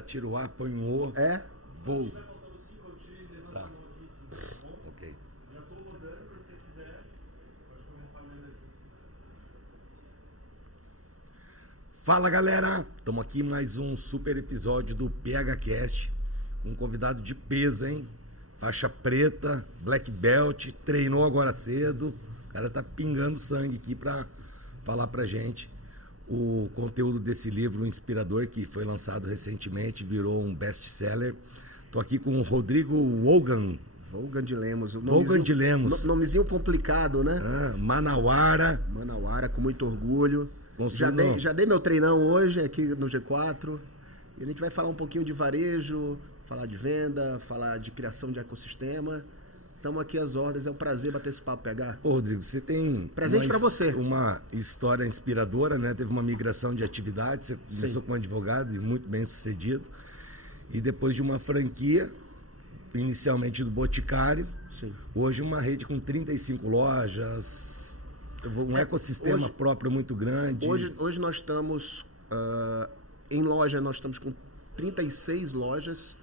Tira o ar, põe um O. É? Voo. Vai faltando 5, eu tirei levantando Tá. aqui, sim, tá bom? Ok. Já tô rodando, quando você quiser, pode começar lendo aqui. Fala, galera! Estamos aqui em mais um super episódio do PHCast. Um convidado de peso, hein? Faixa preta, black belt, treinou agora cedo. O cara tá pingando sangue aqui para falar pra gente o conteúdo desse livro inspirador que foi lançado recentemente, virou um best-seller. Tô aqui com o Rodrigo Wolgan. Wolgan de Lemos. Wolgan de Lemos. Nomezinho complicado, né? Manauara. Manauara, com muito orgulho. Já dei meu treinão hoje aqui no G4. E a gente vai falar um pouquinho de varejo, falar de venda, falar de criação de ecossistema. Estamos aqui às ordens, é um prazer bater esse papo, PH. Ô, Rodrigo, você tem presente para você. Uma história inspiradora, né? Teve uma migração de atividades, você começou como advogado e muito bem sucedido. E depois de uma franquia, inicialmente do Boticário, hoje uma rede com 35 lojas, um ecossistema próprio muito grande. Hoje nós estamos, em loja, nós estamos com 36 lojas.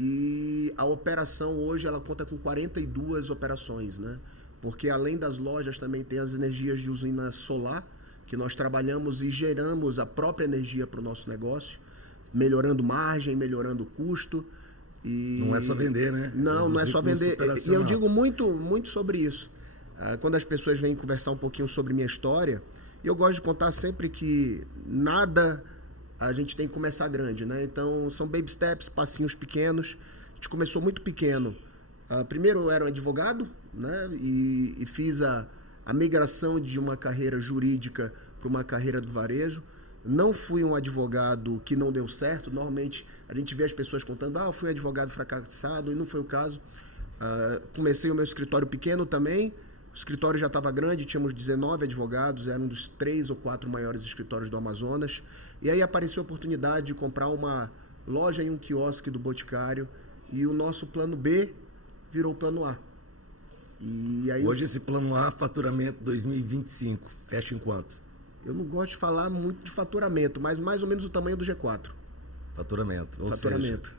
E a operação hoje ela conta com 42 operações, né? Porque além das lojas também tem as energias de usina solar, que nós trabalhamos e geramos a própria energia para o nosso negócio, melhorando margem, melhorando custo. E não é só vender, né? Não é só vender. E eu digo muito sobre isso. Quando as pessoas vêm conversar um pouquinho sobre minha história, eu gosto de contar sempre que nada... A gente tem que começar grande, né? Então, são baby steps, passinhos pequenos. A gente começou muito pequeno. Primeiro, eu era um advogado, né? E fiz a migração de uma carreira jurídica para uma carreira do varejo. Não fui um advogado que não deu certo. Normalmente, a gente vê as pessoas contando, eu fui um advogado fracassado, e não foi o caso. Comecei o meu escritório pequeno também. O escritório já estava grande, tínhamos 19 advogados, era um dos 3 ou 4 maiores escritórios do Amazonas. E aí apareceu a oportunidade de comprar uma loja e um quiosque do Boticário, e o nosso plano B virou o plano A. E aí hoje esse plano A, faturamento 2025, fecha em quanto? Eu não gosto de falar muito de faturamento, mas mais ou menos o tamanho do G4. Faturamento. Faturamento.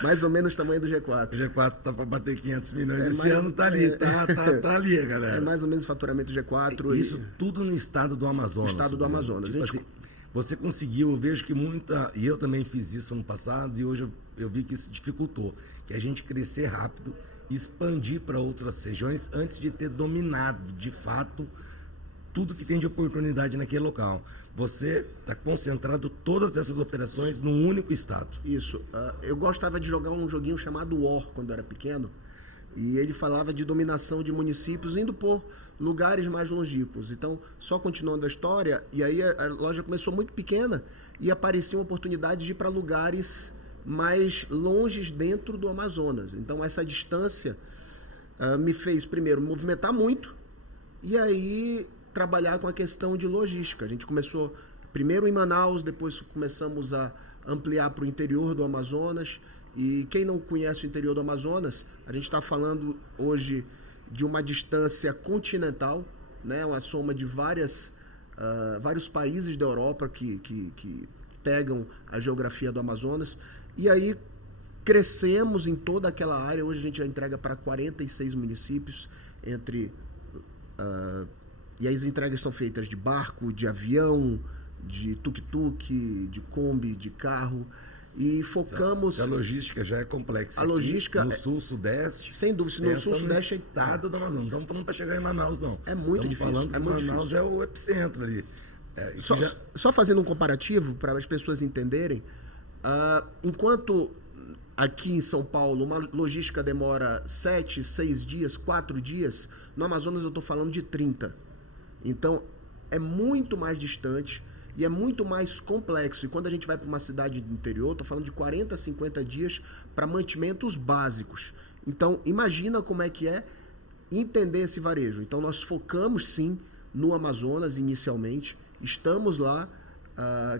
Mais ou menos o tamanho do G4. O G4 tá para bater 500 milhões. Esse ano tá ali, tá ali, galera. É mais ou menos o faturamento do G4. Isso tudo no estado do Amazonas. No estado do Amazonas. Tipo assim, você conseguiu, eu vejo que e eu também fiz isso no passado, e hoje eu vi que isso dificultou, que a gente crescer rápido, expandir para outras regiões antes de ter dominado, de fato, tudo que tem de oportunidade naquele local. Você está concentrado todas essas operações num único estado. Isso. Eu gostava de jogar um joguinho chamado War, quando eu era pequeno, e ele falava de dominação de municípios indo por lugares mais longínquos. Então, só continuando a história, e aí a loja começou muito pequena e apareciam oportunidades de ir para lugares mais longes dentro do Amazonas. Então, essa distância me fez, primeiro, movimentar muito, e aí trabalhar com a questão de logística. A gente começou primeiro em Manaus, depois começamos a ampliar para o interior do Amazonas. E quem não conhece o interior do Amazonas, a gente está falando hoje de uma distância continental, né? Uma soma de vários países da Europa que pegam a geografia do Amazonas. E aí crescemos em toda aquela área. Hoje a gente já entrega para 46 municípios e as entregas são feitas de barco, de avião, de tuk-tuk, de Kombi, de carro. E focamos... A logística já é complexa. A logística... No sul, sudeste... Sem dúvida, no sul, sudeste... estado do Amazonas. Não estamos falando para chegar em Manaus, não. É muito difícil. Estamos falando que Manaus é o epicentro ali. Só fazendo um comparativo, para as pessoas entenderem, enquanto aqui em São Paulo uma logística demora 7, 6 dias, 4 dias, no Amazonas eu estou falando de 30. Então, é muito mais distante e é muito mais complexo. E quando a gente vai para uma cidade do interior, estou falando de 40, 50 dias para mantimentos básicos. Então, imagina como é que é entender esse varejo. Então, nós focamos, sim, no Amazonas inicialmente. Estamos lá,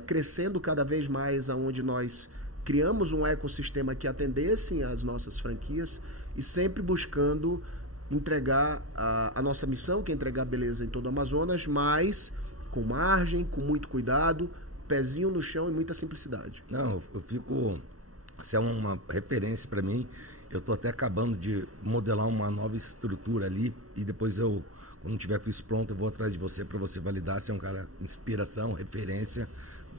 crescendo cada vez mais, aonde nós criamos um ecossistema que atendesse as nossas franquias e sempre buscando entregar a nossa missão, que é entregar beleza em todo o Amazonas, mas com margem, com muito cuidado, pezinho no chão e muita simplicidade. Não, eu fico... Isso é uma referência para mim. Eu estou até acabando de modelar uma nova estrutura ali e depois quando tiver com isso pronto, eu vou atrás de você para você validar. Você é um cara inspiração, referência,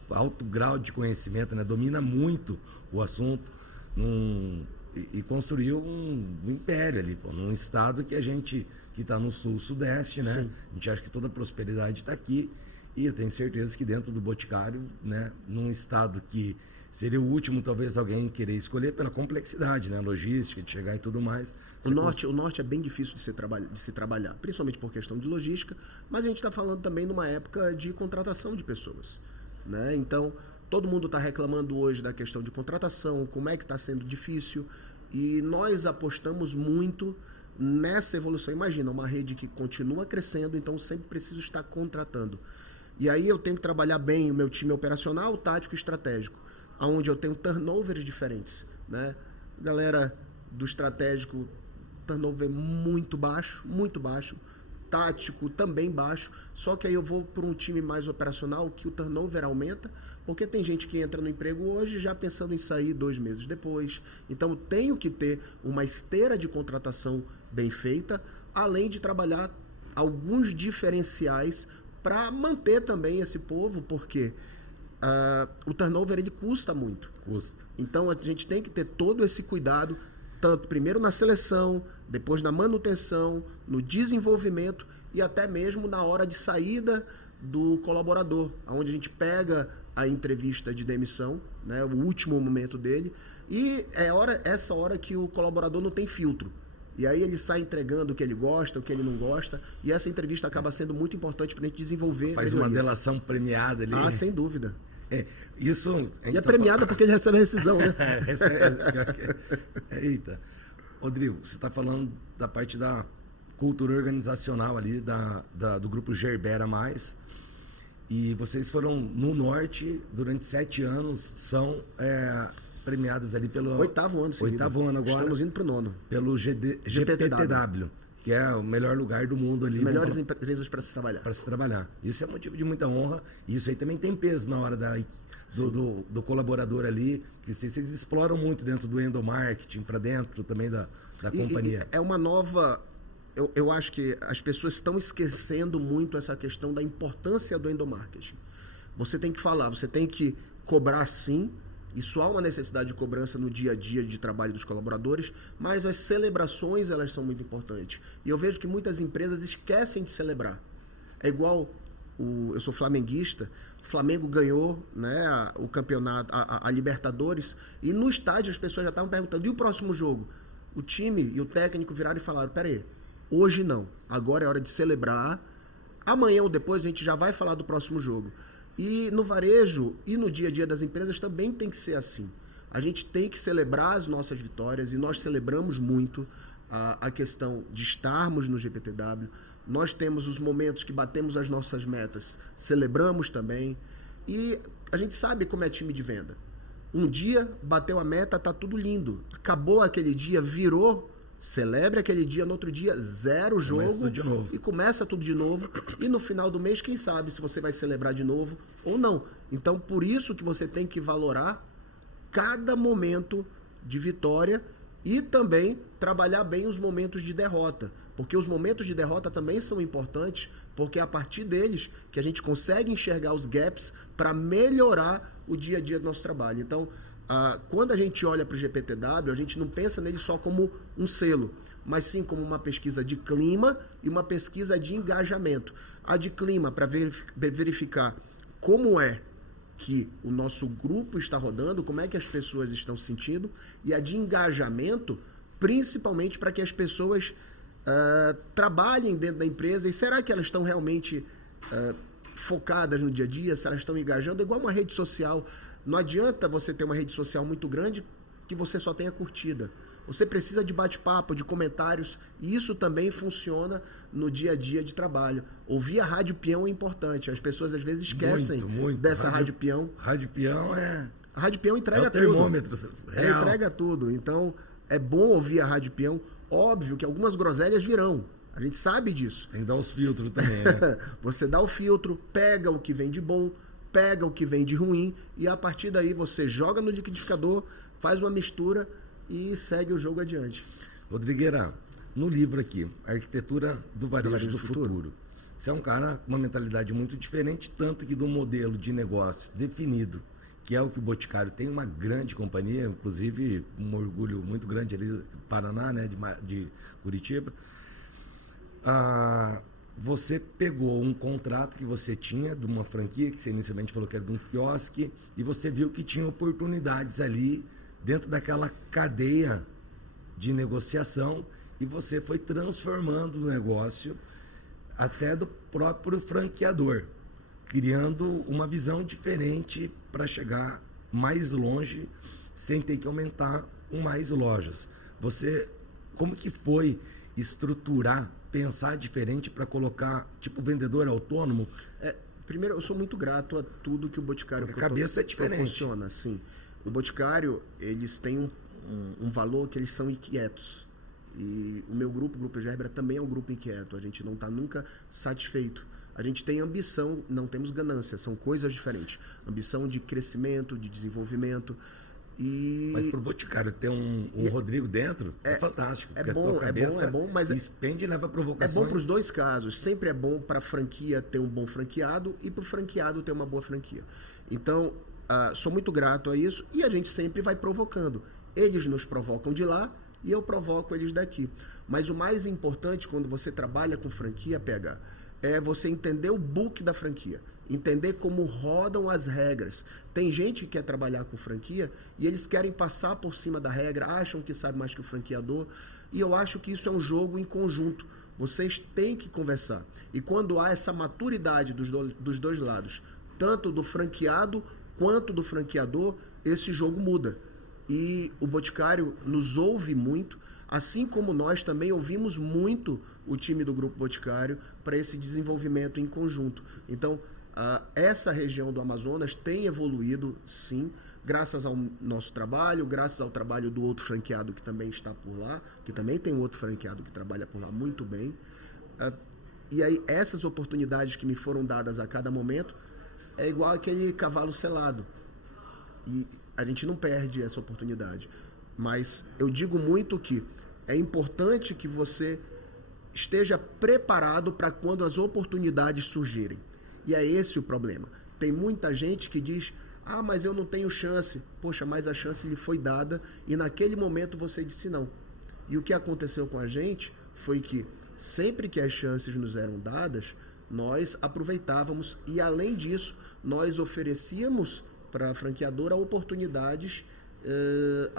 alto grau de conhecimento, né? Domina muito o assunto e construiu um império ali, pô, num estado que a gente que está no sul-sudeste, né? Sim. A gente acha que toda a prosperidade está aqui e eu tenho certeza que dentro do Boticário, né? Num estado que seria o último, talvez, alguém querer escolher pela complexidade, né? Logística, de chegar e tudo mais. O norte é bem difícil de se trabalhar, principalmente por questão de logística, mas a gente está falando também numa época de contratação de pessoas, né? Então, todo mundo está reclamando hoje da questão de contratação, como é que está sendo difícil, e nós apostamos muito nessa evolução. Imagina, uma rede que continua crescendo, então sempre preciso estar contratando. E aí eu tenho que trabalhar bem o meu time operacional, tático e estratégico, onde eu tenho turnovers diferentes, né? Galera do estratégico, turnover muito baixo, tático também baixo, só que aí eu vou para um time mais operacional que o turnover aumenta, porque tem gente que entra no emprego hoje já pensando em sair 2 meses depois. Então eu tenho que ter uma esteira de contratação bem feita, além de trabalhar alguns diferenciais para manter também esse povo, porque o turnover ele custa muito. Custa. Então a gente tem que ter todo esse cuidado, tanto primeiro na seleção, depois na manutenção, no desenvolvimento e até mesmo na hora de saída do colaborador, onde a gente pega a entrevista de demissão, né, o último momento dele, e é essa hora que o colaborador não tem filtro. E aí ele sai entregando o que ele gosta, o que ele não gosta, e essa entrevista acaba sendo muito importante para a gente desenvolver. Faz uma delação premiada ali. Ah, sem dúvida. Isso... E é premiada porque ele recebe a rescisão, né? Eita. Rodrigo, você está falando da parte da cultura organizacional ali, do grupo Gerbera Mais, e vocês foram no Norte durante 7 anos, são premiados ali pelo... 8º ano seguido. 8º ano agora. Estamos indo para o 9º. Pelo GPTW, que é o melhor lugar do mundo ali. As melhores empresas para se trabalhar. Para se trabalhar. Isso é motivo de muita honra. E isso aí também tem peso na hora do colaborador ali, que vocês exploram muito dentro do endomarketing, para dentro também da companhia. É uma nova... Eu acho que as pessoas estão esquecendo muito essa questão da importância do endomarketing. Você tem que falar, você tem que cobrar sim. Isso há uma necessidade de cobrança no dia a dia de trabalho dos colaboradores, mas as celebrações, elas são muito importantes. E eu vejo que muitas empresas esquecem de celebrar. É igual, eu sou flamenguista, o Flamengo ganhou, né, o campeonato, a Libertadores, e no estádio as pessoas já estavam perguntando, e o próximo jogo? O time e o técnico viraram e falaram, peraí, hoje não, agora é hora de celebrar, amanhã ou depois a gente já vai falar do próximo jogo. E no varejo e no dia a dia das empresas também tem que ser assim. A gente tem que celebrar as nossas vitórias e nós celebramos muito a questão de estarmos no GPTW. Nós temos os momentos que batemos as nossas metas, celebramos também. E a gente sabe como é time de venda. Um dia bateu a meta, tá tudo lindo. Acabou aquele dia, virou... Celebre aquele dia, no outro dia, 0 jogo. Começa tudo de novo. E começa tudo de novo. E no final do mês, quem sabe se você vai celebrar de novo ou não. Então, por isso que você tem que valorar cada momento de vitória e também trabalhar bem os momentos de derrota. Porque os momentos de derrota também são importantes, porque é a partir deles que a gente consegue enxergar os gaps para melhorar o dia a dia do nosso trabalho. Então, quando a gente olha para o GPTW, a gente não pensa nele só como um selo, mas sim como uma pesquisa de clima e uma pesquisa de engajamento. A de clima, para verificar como é que o nosso grupo está rodando, como é que as pessoas estão se sentindo, e a de engajamento, principalmente para que as pessoas trabalhem dentro da empresa, e será que elas estão realmente focadas no dia a dia, se elas estão engajando, é igual uma rede social. Não adianta você ter uma rede social muito grande que você só tenha curtida. Você precisa de bate-papo, de comentários, e isso também funciona no dia a dia de trabalho. Ouvir a Rádio Peão é importante. As pessoas às vezes esquecem muito. Dessa Rádio Peão. Rádio Peão é... A Rádio Peão entrega tudo. É o termômetro real. Entrega tudo. Então, é bom ouvir a Rádio Peão. Óbvio que algumas groselhas virão. A gente sabe disso. Tem que dar os filtros também, né? Você dá o filtro, pega o que vem de bom, pega o que vem de ruim e a partir daí você joga no liquidificador, faz uma mistura e segue o jogo adiante. Rodrigueira, no livro aqui, Arquitetura do Varejo do Futuro, você é um cara com uma mentalidade muito diferente, tanto que do modelo de negócio definido, que é o que o Boticário tem, uma grande companhia, inclusive um orgulho muito grande ali do Paraná, né, de Curitiba. Você pegou um contrato que você tinha de uma franquia, que você inicialmente falou que era de um quiosque, e você viu que tinha oportunidades ali dentro daquela cadeia de negociação, e você foi transformando o negócio até do próprio franqueador, criando uma visão diferente para chegar mais longe sem ter que aumentar mais lojas. Você, como que foi estruturar, pensar diferente para colocar, tipo, vendedor autônomo? Primeiro, eu sou muito grato a tudo que o Boticário a cabeça é diferente. proporciona. Assim. O Boticário, eles têm um valor que eles são inquietos. E o meu grupo, o Grupo Gerbera, também é um grupo inquieto. A gente não está nunca satisfeito. A gente tem ambição, não temos ganância, são coisas diferentes. Ambição de crescimento, de desenvolvimento. Mas pro Boticário ter um Rodrigo dentro é fantástico. É bom, mas expende e leva provocações. É bom para os dois casos. Sempre é bom para a franquia ter um bom franqueado e para o franqueado ter uma boa franquia. Então, sou muito grato a isso e a gente sempre vai provocando. Eles nos provocam de lá e eu provoco eles daqui. Mas o mais importante quando você trabalha com franquia, PH, é você entender o book da franquia. Entender como rodam as regras. Tem gente que quer trabalhar com franquia e eles querem passar por cima da regra, acham que sabe mais que o franqueador. E eu acho que isso é um jogo em conjunto. Vocês têm que conversar. E quando há essa maturidade dos dois lados, tanto do franqueado quanto do franqueador, esse jogo muda. E o Boticário nos ouve muito, assim como nós também ouvimos muito o time do Grupo Boticário para esse desenvolvimento em conjunto. Então, essa região do Amazonas tem evoluído, sim, graças ao nosso trabalho, graças ao trabalho do outro franqueado que também está por lá, que também tem outro franqueado que trabalha por lá muito bem. E aí, essas oportunidades que me foram dadas a cada momento, é igual aquele cavalo selado. E a gente não perde essa oportunidade. Mas eu digo muito que é importante que você esteja preparado para quando as oportunidades surgirem. E é esse o problema. Tem muita gente que diz, mas eu não tenho chance. Poxa, mas a chance lhe foi dada e naquele momento você disse não. E o que aconteceu com a gente foi que sempre que as chances nos eram dadas, nós aproveitávamos e além disso, nós oferecíamos para a franqueadora oportunidades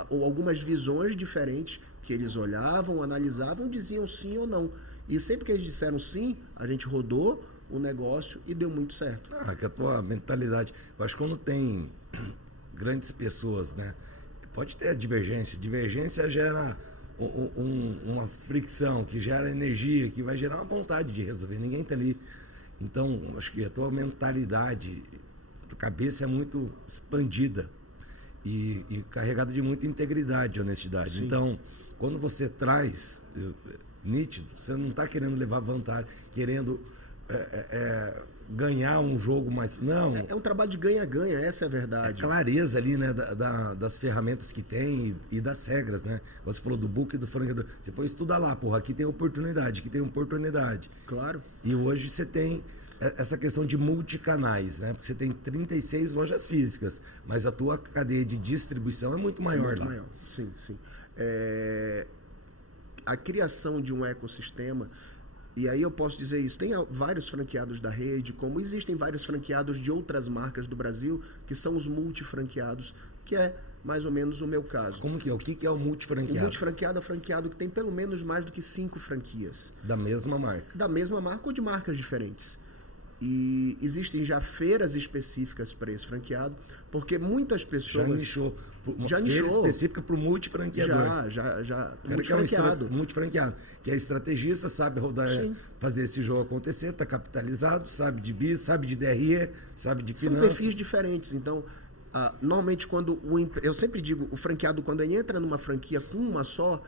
ou algumas visões diferentes que eles olhavam, analisavam, diziam sim ou não. E sempre que eles disseram sim, a gente rodou o negócio e deu muito certo. Que a tua mentalidade... Eu acho que quando tem grandes pessoas, né? Pode ter a divergência. Divergência gera uma fricção, que gera energia, que vai gerar uma vontade de resolver. Ninguém está ali. Então, acho que a tua mentalidade, a tua cabeça é muito expandida e carregada de muita integridade e honestidade. Sim. Então, quando você traz... nítido, você não está querendo levar vantagem, querendo ganhar um jogo mais... Não. É um trabalho de ganha-ganha, essa é a verdade. Clareza ali, né, das ferramentas que tem e das regras, né? Você falou do book e do franqueador. Você foi estudar lá, aqui tem oportunidade, aqui tem oportunidade. Claro. E hoje você tem essa questão de multicanais, né? Porque você tem 36 lojas físicas, mas a tua cadeia de distribuição é muito maior muito lá. Maior. Sim, sim. A criação de um ecossistema, e aí eu posso dizer isso, tem vários franqueados da rede, como existem vários franqueados de outras marcas do Brasil, que são os multifranqueados, que é mais ou menos o meu caso. Como que é? O que é o multifranqueado? O multifranqueado é o franqueado que tem pelo menos mais do que 5 franquias. Da mesma marca? Da mesma marca ou de marcas diferentes. E existem já feiras específicas para esse franqueado, porque muitas pessoas... Já nichou. Uma feira específica para o multifranqueador. Já. Multifranqueado. Multifranqueado. Que é estrategista, sabe rodar, fazer esse jogo acontecer, está capitalizado, sabe de BIS, sabe de DRE, sabe de finanças. São perfis diferentes. Então, normalmente, quando eu sempre digo, o franqueado, quando ele entra numa franquia com uma só,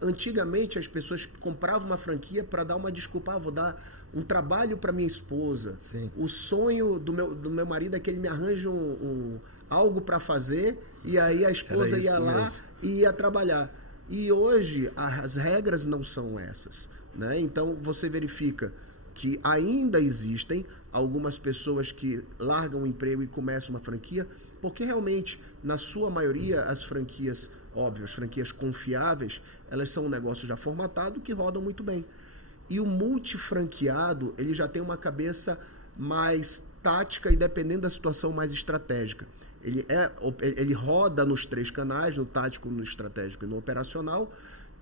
Antigamente as pessoas compravam uma franquia para dar uma desculpa, vou dar um trabalho para minha esposa. Sim. O sonho do meu marido é que ele me arranje algo para fazer, e aí a esposa Era ia isso lá mesmo. e ia trabalhar. E hoje as regras não são essas, né? Então você verifica que ainda existem algumas pessoas que largam o emprego e começam uma franquia, porque realmente, na sua maioria, as franquias, óbvio, as franquias confiáveis, elas são um negócio já formatado que rodam muito bem. E o multifranqueado, ele já tem uma cabeça mais tática e, dependendo da situação, mais estratégica. Ele roda nos 3 canais, no tático, no estratégico e no operacional,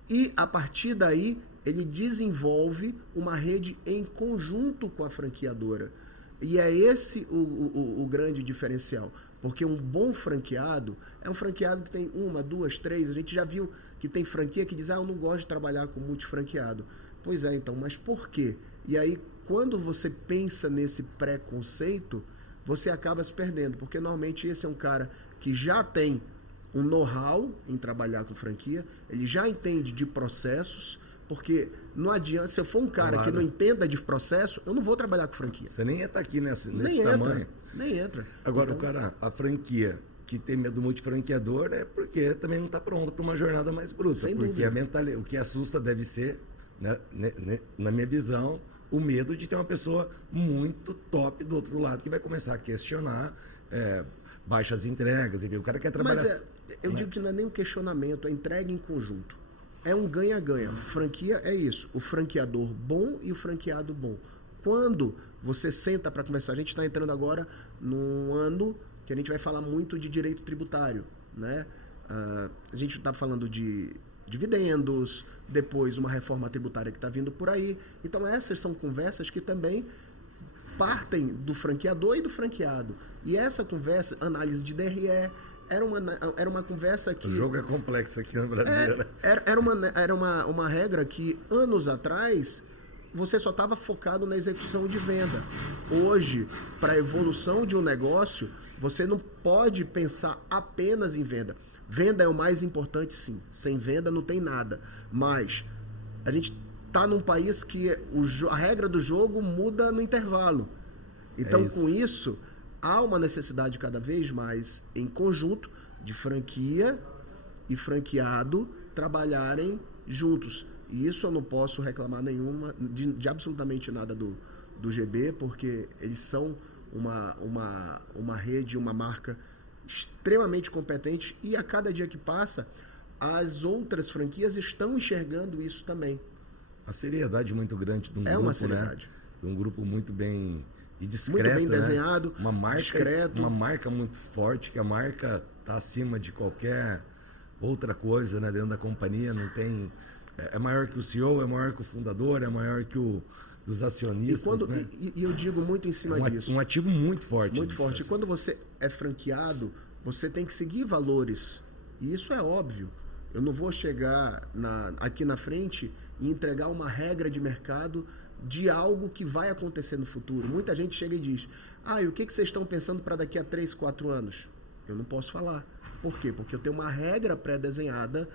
e a partir daí ele desenvolve uma rede em conjunto com a franqueadora. E é esse o grande diferencial, porque um bom franqueado é um franqueado que tem 1, 2, 3, a gente já viu que tem franquia que diz, eu não gosto de trabalhar com multifranqueado. Pois é, então, mas por quê? E aí, quando você pensa nesse preconceito, você acaba se perdendo, porque normalmente esse é um cara que já tem um know-how em trabalhar com franquia, ele já entende de processos, porque não adianta, se eu for um cara que não entenda de processo, eu não vou trabalhar com franquia. Você nem ia estar aqui nesse Nem tamanho. Nem entra. Agora, Então, o cara, a franquia que tem medo do multifranqueador é porque também não está pronto para uma jornada mais bruta. Sem porque dúvida. o que assusta deve ser, né, na minha visão, o medo de ter uma pessoa muito top do outro lado que vai começar a questionar baixas entregas. Enfim, o cara quer trabalhar... Mas eu digo que não é nem um questionamento, é entrega em conjunto. É um ganha-ganha. Franquia é isso. O franqueador bom e o franqueado bom. Quando você senta para conversar, a gente está entrando agora num ano que a gente vai falar muito de direito tributário, né? A gente está falando de dividendos, depois uma reforma tributária que está vindo por aí. Então essas são conversas que também partem do franqueador e do franqueado. E essa conversa, análise de DRE, era uma conversa que... O jogo é complexo aqui no Brasil, né? Era uma regra que, anos atrás, você só estava focado na execução de venda. Hoje, para a evolução de um negócio, você não pode pensar apenas em venda. Venda é o mais importante, sim. Sem venda não tem nada. Mas a gente está num país que a regra do jogo muda no intervalo. Então, com isso, há uma necessidade cada vez mais em conjunto de franquia e franqueado trabalharem juntos. E isso eu não posso reclamar de absolutamente nada do GB, porque eles são uma rede, uma marca extremamente competente, e a cada dia que passa, as outras franquias estão enxergando isso também. A seriedade muito grande de um grupo, uma seriedade. Né? De um grupo muito bem e discreto, muito bem né? desenhado, uma marca, discreto. Uma marca muito forte, que a marca está acima de qualquer outra coisa, né? Dentro da companhia, não tem... É maior que o CEO, é maior que o fundador, é maior que os acionistas, né? E eu digo muito em cima disso. Um ativo muito forte. Muito forte. E quando você é franqueado, você tem que seguir valores. E isso é óbvio. Eu não vou chegar aqui na frente e entregar uma regra de mercado de algo que vai acontecer no futuro. Muita gente chega e diz, e o que vocês estão pensando para daqui a 3, 4 anos? Eu não posso falar. Por quê? Porque eu tenho uma regra pré-desenhada,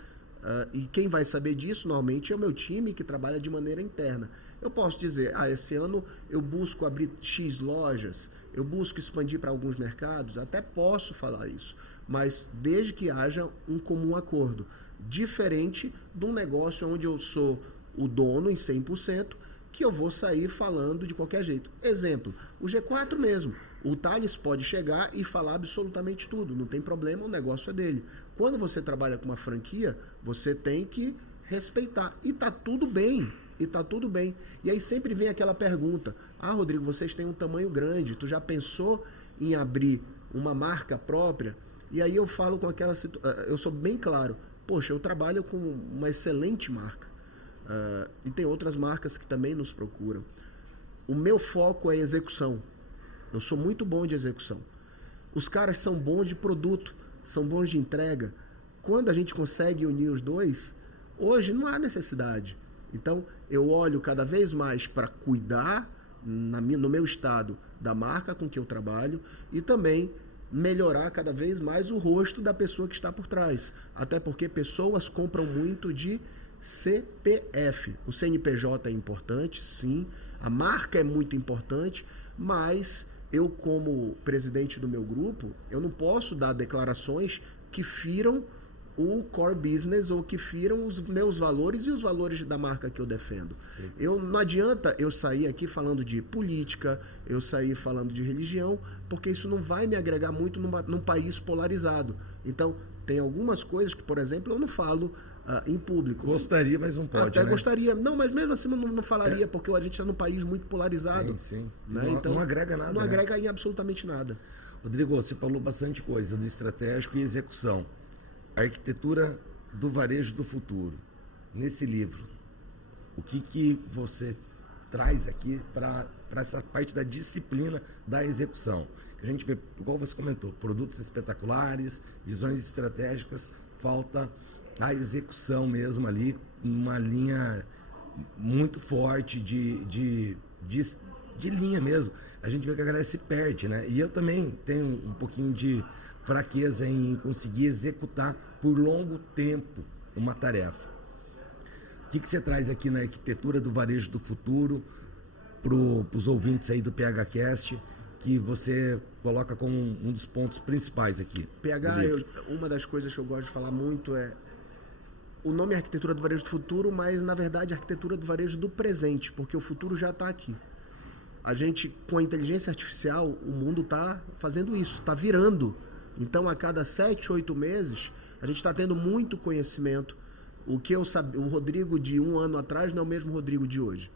e quem vai saber disso, normalmente, é o meu time que trabalha de maneira interna. Eu posso dizer, esse ano eu busco abrir X lojas, eu busco expandir para alguns mercados, até posso falar isso, mas desde que haja um comum acordo. Diferente de um negócio onde eu sou o dono em 100%, que eu vou sair falando de qualquer jeito. Exemplo, o G4 mesmo. O Thales pode chegar e falar absolutamente tudo, não tem problema, o negócio é dele. Quando você trabalha com uma franquia, você tem que respeitar. E tá tudo bem, E aí sempre vem aquela pergunta, Rodrigo, vocês têm um tamanho grande, tu já pensou em abrir uma marca própria? E aí eu falo com aquela situação, eu sou bem claro, poxa, eu trabalho com uma excelente marca. E tem outras marcas que também nos procuram. O meu foco é execução. Eu sou muito bom de execução. Os caras são bons de produto, são bons de entrega. Quando a gente consegue unir os dois, hoje não há necessidade. Então, eu olho cada vez mais para cuidar, no meu estado, da marca com que eu trabalho e também melhorar cada vez mais o rosto da pessoa que está por trás. Até porque pessoas compram muito de CPF. O CNPJ é importante, sim. A marca é muito importante, mas eu, como presidente do meu grupo, eu não posso dar declarações que firam o core business ou que firam os meus valores e os valores da marca que eu defendo. Não adianta eu sair aqui falando de política, eu sair falando de religião, porque isso não vai me agregar muito num país polarizado. Então, tem algumas coisas que, por exemplo, eu não falo em público. Gostaria, mas não pode, Até né? gostaria. Não, mas mesmo assim não falaria, porque a gente está num país muito polarizado. Sim. Né? Não, Então, não agrega nada. Não né? agrega em absolutamente nada. Rodrigo, você falou bastante coisa do estratégico e execução. A arquitetura do varejo do futuro. Nesse livro, o que você traz aqui para essa parte da disciplina da execução? A gente vê, igual você comentou, produtos espetaculares, visões estratégicas, falta a execução mesmo ali, uma linha muito forte de linha mesmo. A gente vê que a galera se perde, né? E eu também tenho um pouquinho de fraqueza em conseguir executar por longo tempo uma tarefa. O que você traz aqui na arquitetura do varejo do futuro para os ouvintes aí do PHcast, que você coloca como um dos pontos principais aqui? PH, uma das coisas que eu gosto de falar muito é o nome é arquitetura do varejo do futuro, mas na verdade é arquitetura do varejo do presente, porque o futuro já está aqui. A gente, com a inteligência artificial, o mundo está fazendo isso, está virando. Então, a cada 7, 8 meses, a gente está tendo muito conhecimento. O que eu sabia, o Rodrigo de 1 ano atrás não é o mesmo Rodrigo de hoje.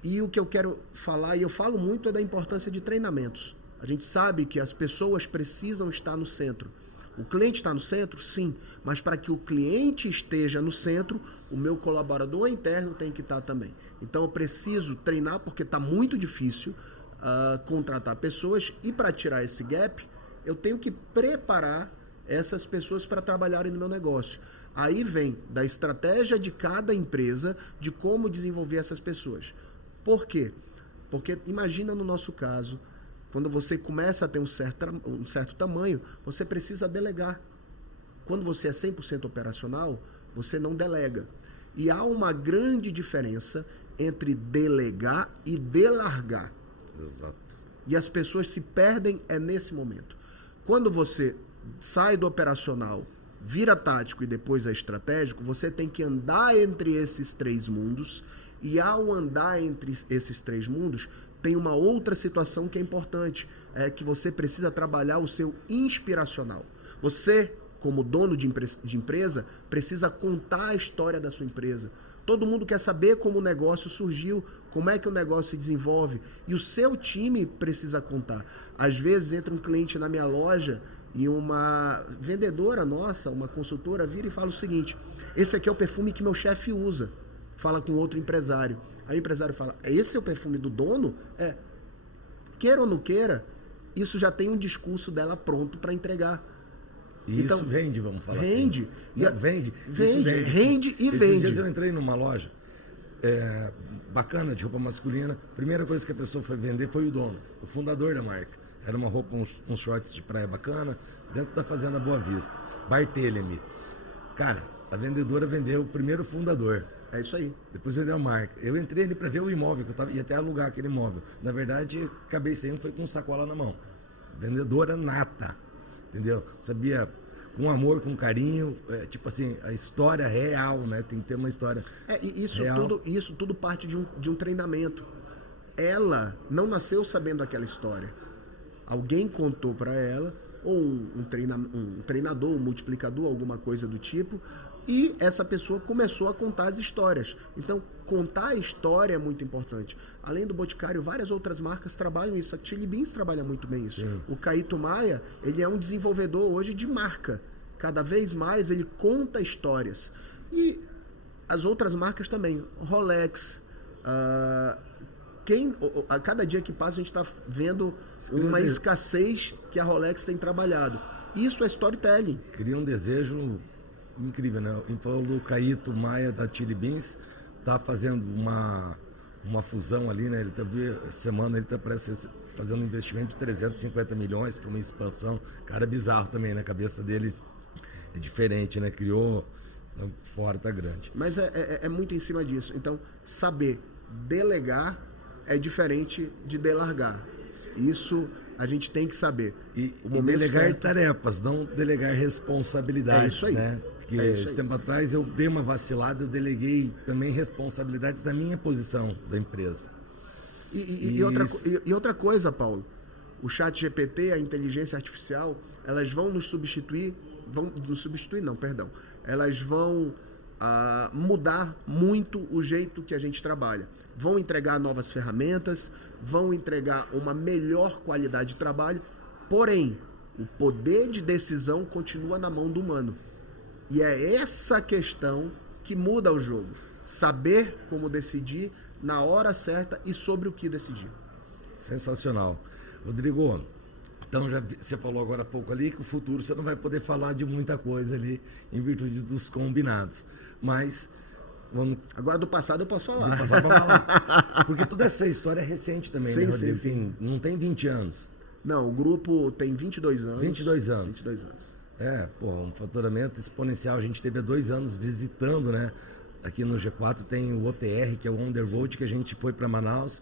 E o que eu quero falar, e eu falo muito, é da importância de treinamentos. A gente sabe que as pessoas precisam estar no centro. O cliente está no centro? Sim. Mas para que o cliente esteja no centro, o meu colaborador interno tem que estar também. Então, eu preciso treinar, porque está muito difícil contratar pessoas. E para tirar esse gap, eu tenho que preparar essas pessoas para trabalharem no meu negócio. Aí vem da estratégia de cada empresa, de como desenvolver essas pessoas. Por quê? Porque imagina no nosso caso, quando você começa a ter um certo tamanho, você precisa delegar. Quando você é 100% operacional, você não delega. E há uma grande diferença entre delegar e delargar. Exato. E as pessoas se perdem nesse momento. Quando você sai do operacional, vira tático e depois é estratégico, você tem que andar entre esses 3 mundos. E ao andar entre esses 3 mundos, tem uma outra situação que é importante, é que você precisa trabalhar o seu inspiracional. Você, como dono de empresa, precisa contar a história da sua empresa. Todo mundo quer saber como o negócio surgiu, como é que o negócio se desenvolve. E o seu time precisa contar. Às vezes entra um cliente na minha loja e uma vendedora nossa, uma consultora, vira e fala o seguinte: esse aqui é o perfume que meu chefe usa. Fala com outro empresário. Aí o empresário fala: esse é o perfume do dono? Queira ou não queira, isso já tem um discurso dela pronto para entregar. E então, isso vende, vamos falar vende. assim. Não, vende. Rende e vende. Esses dias eu entrei numa loja bacana de roupa masculina. A primeira coisa que a pessoa foi vender foi o dono, o fundador da marca. Era uma roupa, uns shorts de praia bacana, dentro da Fazenda Boa Vista. Barthelemy. Cara, a vendedora vendeu o primeiro fundador. É isso aí. Depois vendeu a marca. Eu entrei ali para ver o imóvel, que eu ia até alugar aquele imóvel. Na verdade, acabei saindo, foi com sacola na mão. Vendedora nata. Entendeu? Sabia, com amor, com carinho, tipo assim, a história real, né? Tem que ter uma história real. Isso tudo parte de um treinamento. Ela não nasceu sabendo aquela história. Alguém contou para ela, ou um treinador, um multiplicador, alguma coisa do tipo, e essa pessoa começou a contar as histórias. Então, contar a história é muito importante. Além do Boticário, várias outras marcas trabalham isso. A Chili Beans trabalha muito bem isso. Sim. O Caíto Maia, ele é um desenvolvedor hoje de marca. Cada vez mais ele conta histórias. E as outras marcas também. Rolex. A cada dia que passa, a gente está vendo uma escassez que a Rolex tem trabalhado. Isso é storytelling. Cria um desejo incrível, né? A gente falou do Caíto Maia da Chili Beans, tá fazendo uma fusão ali, né? Essa semana ele tá fazendo um investimento de 350 milhões para uma expansão. Cara, bizarro também, né? A cabeça dele é diferente, né? Criou Então, fora tá grande. Mas é muito em cima disso. Então, saber delegar é diferente de delargar. Isso a gente tem que saber. E momento delegar certo. tarefas, não delegar responsabilidades. É isso aí. Né? Porque É isso aí. esse tempo atrás eu dei uma vacilada, eu deleguei também responsabilidades da minha posição da empresa. E outra coisa, Paulo, o chat GPT, a inteligência artificial, elas vão nos substituir, elas vão mudar muito o jeito que a gente trabalha. Vão entregar novas ferramentas, vão entregar uma melhor qualidade de trabalho, porém, o poder de decisão continua na mão do humano. E é essa questão que muda o jogo. Saber como decidir na hora certa e sobre o que decidir. Sensacional. Rodrigo, então você falou agora há pouco ali que o futuro você não vai poder falar de muita coisa ali em virtude dos combinados. Mas vamos... Agora do passado eu posso falar. Do passado pra falar. Porque toda essa história é recente também, Sim, né, Rodrigo? sim. Não tem 20 anos. Não, o grupo tem 22 anos. 22 anos. 22 anos. Um faturamento exponencial. A gente teve há 2 anos visitando, né? Aqui no G4 tem o OTR, que é o On The Road, que a gente foi para Manaus.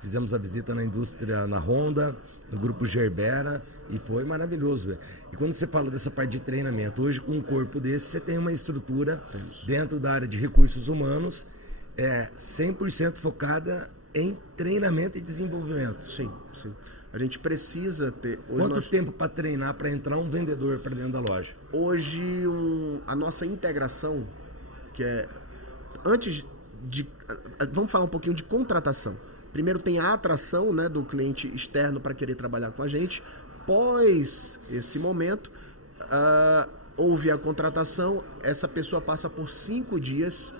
Fizemos a visita na indústria, na Honda, no grupo Gerbera, e foi maravilhoso, velho. E quando você fala dessa parte de treinamento, hoje com um corpo desse, você tem uma estrutura dentro da área de recursos humanos 100% focada em treinamento e desenvolvimento. Sim, sim. A gente precisa ter... Quanto tempo para treinar, para entrar um vendedor para dentro da loja? Hoje, a nossa integração, que é... Antes de... Vamos falar um pouquinho de contratação. Primeiro tem a atração, né, do cliente externo para querer trabalhar com a gente. Após esse momento, houve a contratação, essa pessoa passa por 5 dias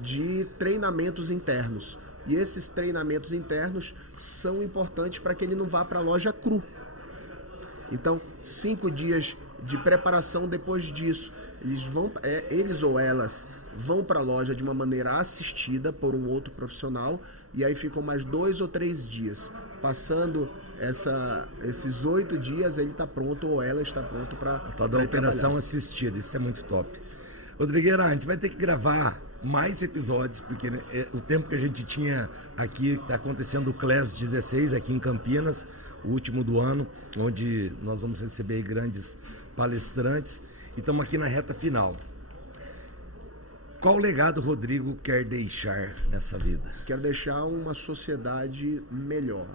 de treinamentos internos. E esses treinamentos internos são importantes para que ele não vá para a loja cru. Então, 5 dias de preparação. Depois disso, eles ou elas vão para a loja de uma maneira assistida por um outro profissional, e aí ficam mais 2 ou 3 dias. Passando esses 8 dias, ele está pronto ou ela está pronto para toda a operação assistida. Isso é muito top. Rodrigueira, a gente vai ter que gravar mais episódios, porque né, o tempo que a gente tinha aqui, está acontecendo o Class 16 aqui em Campinas, o último do ano, onde nós vamos receber grandes palestrantes, e estamos aqui na reta final. Qual legado o Rodrigo quer deixar nessa vida? Quero deixar uma sociedade melhor.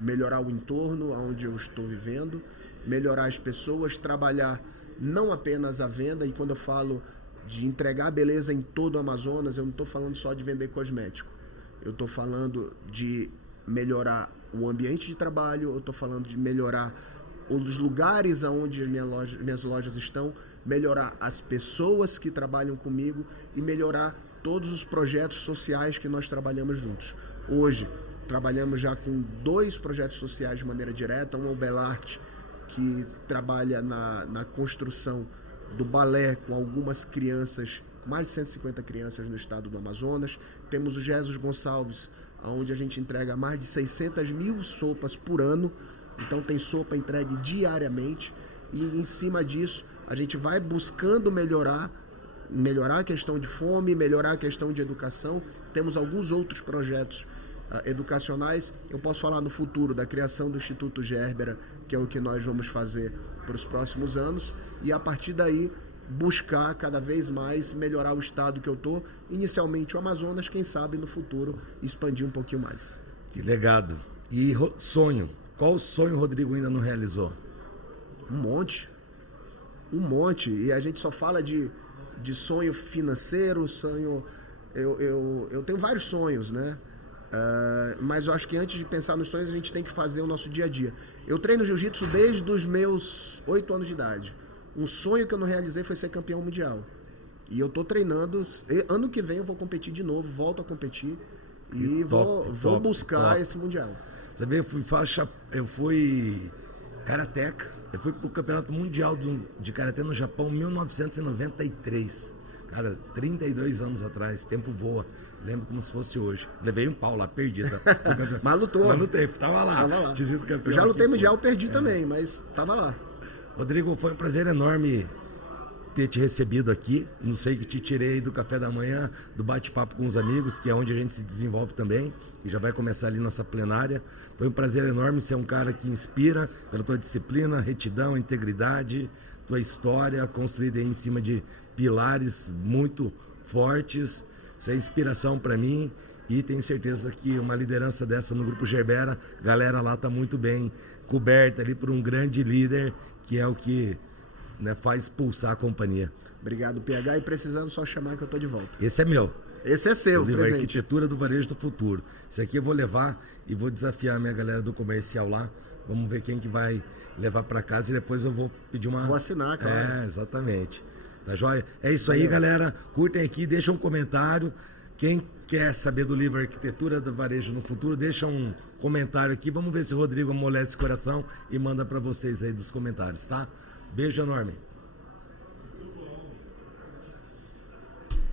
Melhorar o entorno onde eu estou vivendo, melhorar as pessoas, trabalhar não apenas a venda, e quando eu falo de entregar beleza em todo o Amazonas, eu não estou falando só de vender cosmético. Eu estou falando de melhorar o ambiente de trabalho, eu estou falando de melhorar os lugares onde minhas lojas estão, melhorar as pessoas que trabalham comigo e melhorar todos os projetos sociais que nós trabalhamos juntos. Hoje, trabalhamos já com 2 projetos sociais de maneira direta. Um é o Belarte, que trabalha na construção do balé com algumas crianças, mais de 150 crianças no estado do Amazonas. Temos o Jesus Gonçalves, onde a gente entrega mais de 600 mil sopas por ano. Então tem sopa entregue diariamente, e em cima disso a gente vai buscando melhorar a questão de fome, melhorar a questão de educação. Temos alguns outros projetos educacionais. Eu posso falar no futuro da criação do Instituto Gerbera, que é o que nós vamos fazer para os próximos anos, e a partir daí buscar cada vez mais melhorar o estado que eu estou, inicialmente o Amazonas, quem sabe no futuro expandir um pouquinho mais. Que legado. E sonho? Qual sonho o Rodrigo ainda não realizou? Um monte, e a gente só fala de sonho financeiro, sonho... Eu tenho vários sonhos, né? Mas eu acho que antes de pensar nos sonhos, a gente tem que fazer o nosso dia a dia. Eu treino jiu-jitsu desde os meus 8 anos de idade. Um sonho que eu não realizei foi ser campeão mundial. E eu tô treinando, ano que vem eu vou competir de novo, volto a competir e vou buscar esse mundial. Sabia, eu fui karateca. Eu fui pro Campeonato Mundial de Karatê no Japão em 1993. Cara, 32 anos atrás, tempo voa. Lembro como se fosse hoje. Levei um pau lá, perdi. Tá? Mas lutou. Mas lutei, tava lá. Tinha sido campeão. Eu já lutei mundial, perdi também, mas tava lá. Rodrigo, foi um prazer enorme ter te recebido aqui. Não sei que te tirei do café da manhã, do bate-papo com os amigos, que é onde a gente se desenvolve também, e já vai começar ali nossa plenária. Foi um prazer enorme ser um cara que inspira pela tua disciplina, retidão, integridade, tua história construída aí em cima de pilares muito fortes. Isso é inspiração para mim e tenho certeza que uma liderança dessa no Grupo Gerbera, a galera lá está muito bem coberta ali por um grande líder, que é o que, né, faz pulsar a companhia. Obrigado, PH, e precisando só chamar que eu tô de volta. Esse é meu. Esse é seu, O livro presente. Arquitetura do Varejo do Futuro. Esse aqui eu vou levar e vou desafiar a minha galera do comercial lá. Vamos ver quem que vai levar para casa e depois eu vou pedir uma... Vou assinar, claro. É, exatamente. Tá joia? É isso aí, galera. Curtem aqui, deixa um comentário. Quem quer saber do livro Arquitetura do Varejo no Futuro, deixa um comentário aqui. Vamos ver se o Rodrigo amolece esse coração e manda para vocês aí dos comentários, tá? Beijo enorme.